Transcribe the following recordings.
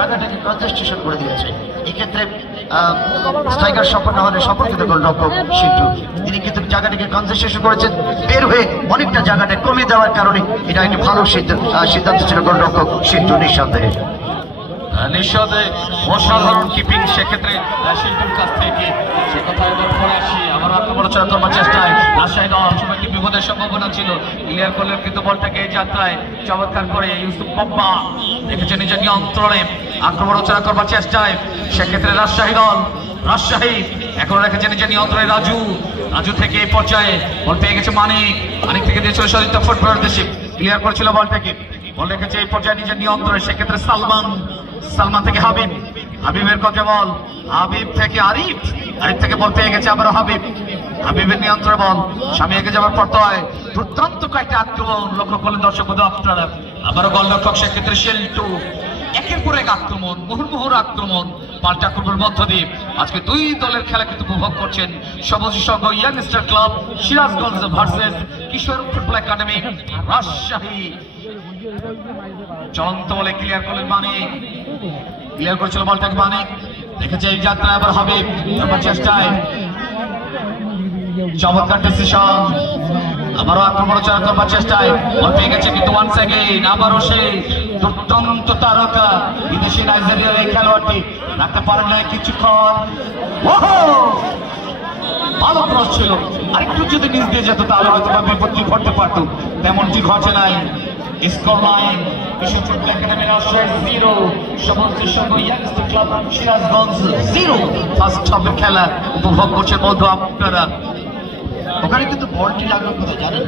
জায়গাটাকে কনজেস্টেশন করে দিয়েছে। এক্ষেত্রে স্ট্রাইকার সম্পন্ন হলে সম্পর্কিত গোলরক্ষক সিন্টু তিনি কিন্তু জায়গাটাকে কনজেস্টেশন করেছেন, বের হয়ে অনেকটা জায়গাটা কমে দেওয়ার কারণে এটা একটি ভালো সিদ্ধান্ত ছিল গোলরক্ষক সিন্টু। নিঃসন্দেহে অসাধারণ কিপিং সেক্ষেত্রে শিল্পীর কাছ থেকে সে কথা এবার পরে আসি। আবার আত্মপরিচয় করবার চেষ্টায় রাজশাহী দল সময়টি বিপদের সম্ভাবনা ছিল, ক্লিয়ার করলেন কিন্তু বলটাকে এই যাত্রায় চমৎকার করে ইউসুফ বাম্বা দেখেছে নিজের নিয়ন্ত্রণে আক্রমণ রচনা করবার চেষ্টায়। সেক্ষেত্রে রাজশাহী দল রাজশাহী এখন রেখেছে নিজের নিয়ন্ত্রণে রাজু থেকে এই পর্যায়ে বল পেয়ে গেছে মানিক থেকে দিয়েছিল সদিত ফুটবল দেশে ক্লিয়ার করেছিল বলটাকে, বল রেখেছে এই পর্যায়ে নিজের নিয়ন্ত্রণে। সেক্ষেত্রে সালমান থেকে হাবিবের কথা বল, হাবিব থেকে আরিফ থেকে বল পেয়ে গেছে আবারও হাবিবের নিয়ন্ত্রণে বল সামনে এগিয়ে যাওয়ার পর হয় দুর্দান্ত কয়েকটা আক্রমণ লক্ষ্য করলেন দর্শক বন্ধু আপনারা। আবারও গোলরক্ষক সেক্ষেত্রে শিল্টু একের পর এক আক্রমণ, মুহুর্মুহুর আক্রমণ, পাল্টা আক্রমণের মধ্য দিয়ে আজকে দুই দলের খেলা কিন্তু উপভোগ করছেন সবুজ সংঘ ইয়াংস্টার ক্লাব সিরাজগঞ্জ ভার্সেস কিশোর ফুটবল একাডেমি রাজশাহী। চলন্ত বলে ক্লিয়ার করলেন ক্লিয়ার করেছিল বলটাকে দেখেছে এই যাত্রায় আবার হবে চেষ্টায় চমৎকার ডিসিশন, আবারও আক্রমণ রচনা করবার চেষ্টায় বল পেয়ে গেছে কিন্তু ওয়ান্স এগেইন আবারও সেই দুর্দান্ত তারকা বিদেশি নাইজেরিয়ার এই খেলোয়াড়টি রাখতে পারেন না কিছুক্ষণ। ভালো ক্রস ছিল, আরেকটু যদি নিচ দিয়ে যেত তাহলে হয়তো বা বিপত্তি ঘটতে পারত, তেমনটি ঘটে নাই। স্কোর লাইন কিশোর ফুটবল একাডেমি রাজশাহী 0 সবুজ সংঘ ইয়াংস্টার ক্লাব সিরাজগঞ্জ 0। ফার্স্ট হাফের খেলা উপভোগ করছেন বন্ধু আপনারা। ওখানে কিন্তু বলটি লাগলো কোথায় জানেন?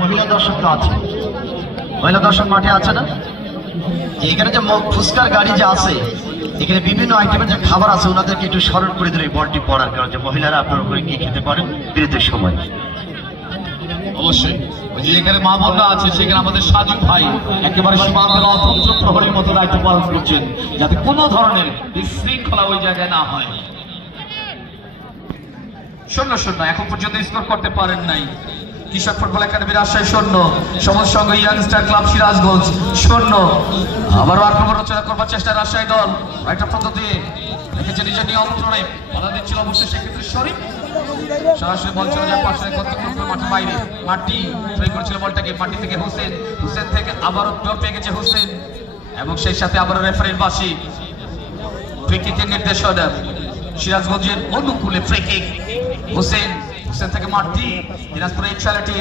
মহিলা দর্শক তো আছে, মহিলা দর্শক মাঠে আছে না? এখানে যে ফুচকার গাড়ি যে আছে, এখানে বিভিন্ন আইটেমের যে খাবার আছে ওনাদেরকে একটু স্মরণ করে দিলে বলটি পড়ার কারণ যে মহিলারা আপনার উপরে কি খেতে পারেন বিরতির সময়। অবশ্যই ওই যে এখানে মা বোনরা আছে, সেখানে আমাদের সাজু ভাই একেবারে সীমান্তের অতন্ত্র প্রহরীর মতো দায়িত্ব পালন করছেন যাতে কোনো ধরনের বিশৃঙ্খলা ওই জায়গায় না হয়। 0-0 এখন পর্যন্ত স্কোর করতে পারেন নাই কিশোর ফুটবল একাডেমি রাজশাহী 0, সবুজ সংঘ ইয়াংস্টার ক্লাব সিরাজগঞ্জ 0। আবারও আক্রমণ রচনা করবার চেষ্টা রাজশাহী দল রাইট পদ্ধতি দিয়ে দেখেছে নিজের নিয়ন্ত্রণে বাধা দিচ্ছিল অবশ্যই সেক্ষেত্রে শরীফ সরাসরি বল চলে যায় পাশে মাঠের বাইরে মাটি ট্রাই করেছিল বলটাকে মাটি থেকে হোসেন থেকে আবারও পেয়ে গেছে হোসেন এবং সেই সাথে আবারও রেফারির বাসি ফ্রি কিকের নির্দেশনা সিরাজগঞ্জের অনুকূলে ফ্রি কিক হোসেন থেকে মাটি দিনাজপুর এক্সালিটি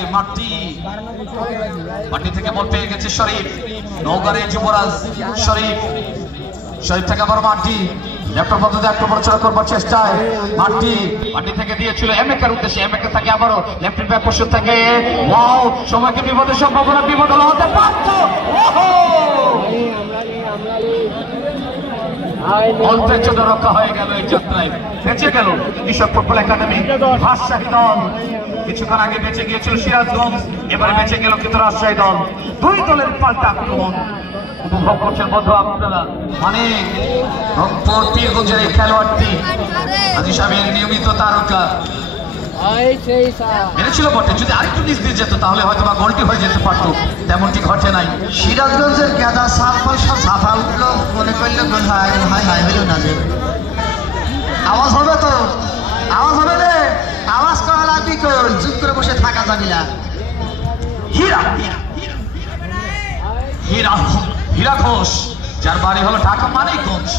মাটি থেকে বল পেয়ে গেছে শরীফ নওগাঁর যুবরাজ শরীফ থেকে আবার মাটি লেফট পদ্ধতি আক্রমণ করবার চেষ্টায় মাটি থেকে দিয়েছিল এমএকের উদ্দেশ্যে এমএকে থেকে আবারও লেফট ব্যাক পোস্ট থেকে ওয়াও সময়কে বিপদের সম্ভাবনা বিপদ হতে পারত। অল্পের জন্য রক্ষা হয়ে গেল এই যাত্রায়, বেঁচে গেল কিশোর ফুটবল একাডেমি রাজশাহী দল। কিছুক্ষণ আগে বেঁচে গিয়েছিল সিরাজগঞ্জ, এবারে বেঁচে গেল কিন্তু রাজশাহী দল। দুই দলের পাল্টা আক্রমণ উপভোগ করছেন বন্ধু আপনারা। অনেক রংপুর পীরগঞ্জের এই খেলোয়াড়টি আজি সাহেবের নিয়মিত তারকা মেরেছিল বটে, যদি আরেকটু নিচ দিয়ে যেত তাহলে হয়তো বা গোলটি হয়ে যেতে পারতো, তেমনটি ঘটে নাই। সিরাজগঞ্জের গেদা সাফল সব ঝাফা উঠলো, মনে করলে গোল হয় হইল না যে আওয়াজ হবে তো আওয়াজ হবে রে, আওয়াজ করা লাগবি কোন চুপ করে বসে থাকা যাবি না। হীরা ঘোষ যার বাড়ি হলো ঢাকা মানিকগঞ্জ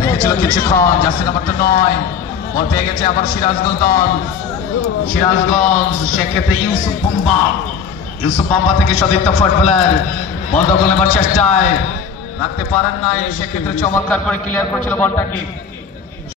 দেখেছিল কিছুক্ষণ জার্সি নাম্বার 9 বল পেয়ে গেছে আবার সিরাজগঞ্জ দল। সিরাজগঞ্জ সেক্ষেত্রে ইউসুফ বাম্বা থেকে সতীর্থ ফুটবলার বল দখল নেবার চেষ্টায় রাখতে পারেন নাই, সেক্ষেত্রে চমৎকার করে ক্লিয়ার করেছিল বলটাকে